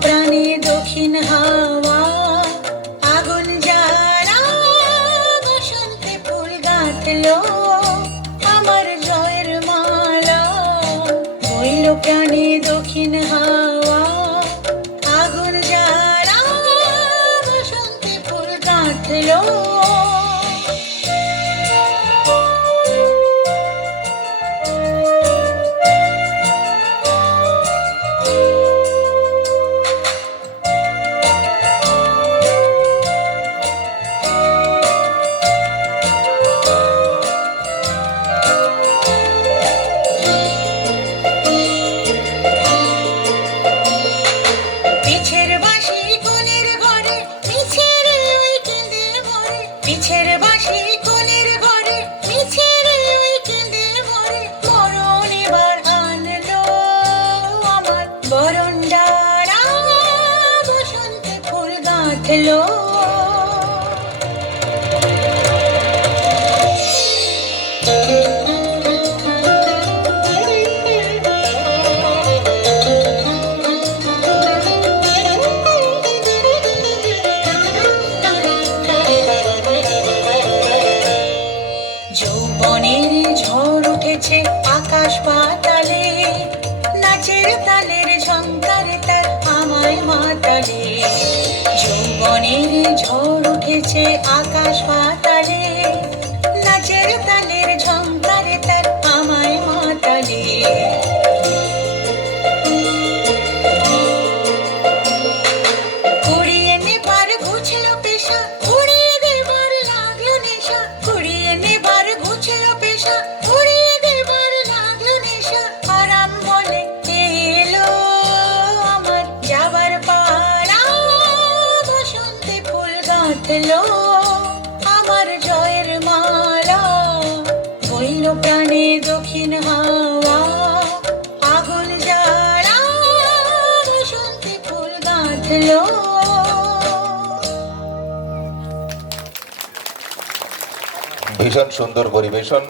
প্রাণী দক্ষিণ হাওয়া আগুন জ্বালা বসন্তে ফুল গাঁথলো আমার জয়ের মালা। বইল প্রাণী দক্ষিণ হাওয়া আগুন জ্বালা বসন্তে ফুল গাঁথলো। পিছের বাঁশি কোণের ঘরে মিছের ওই কেঁদে মরে, পিছের বাঁশি কোণের ঘরে মিছের ওই কেঁদে মরে। মরণ এবার আনলো আমার বরণ ডালা বসন্তে ফুল গাঁথলো। যৌবনের ঝড় উঠেছে আকাশ পাতালে, নাচের তালের ঝংকারে তার আমায় মাতালে। যৌবনের ঝড় উঠেছে আকাশ পাতালে, নাচের তালের ঝংকারে তার আমায় মাতালে। কুড়িয়ে নেবার ঘুচলো পেশা, উড়িয়ে দেবার লাগলো নেশা। কুড়িয়ে নেবার ঘুচলো পেশা, উড়িয়ে দেবার লাগলো নেশা। আরাম বলে এলো আমার যাবার পালা বসন্তে ফুল গাঁথলো আমার জয়ের মালা। বইল প্রাণে দক্ষিণ হাওয়া আগুন জ্বালা বসন্তে ফুল গাঁথলো। ভীষণ সুন্দর পরিবেশন।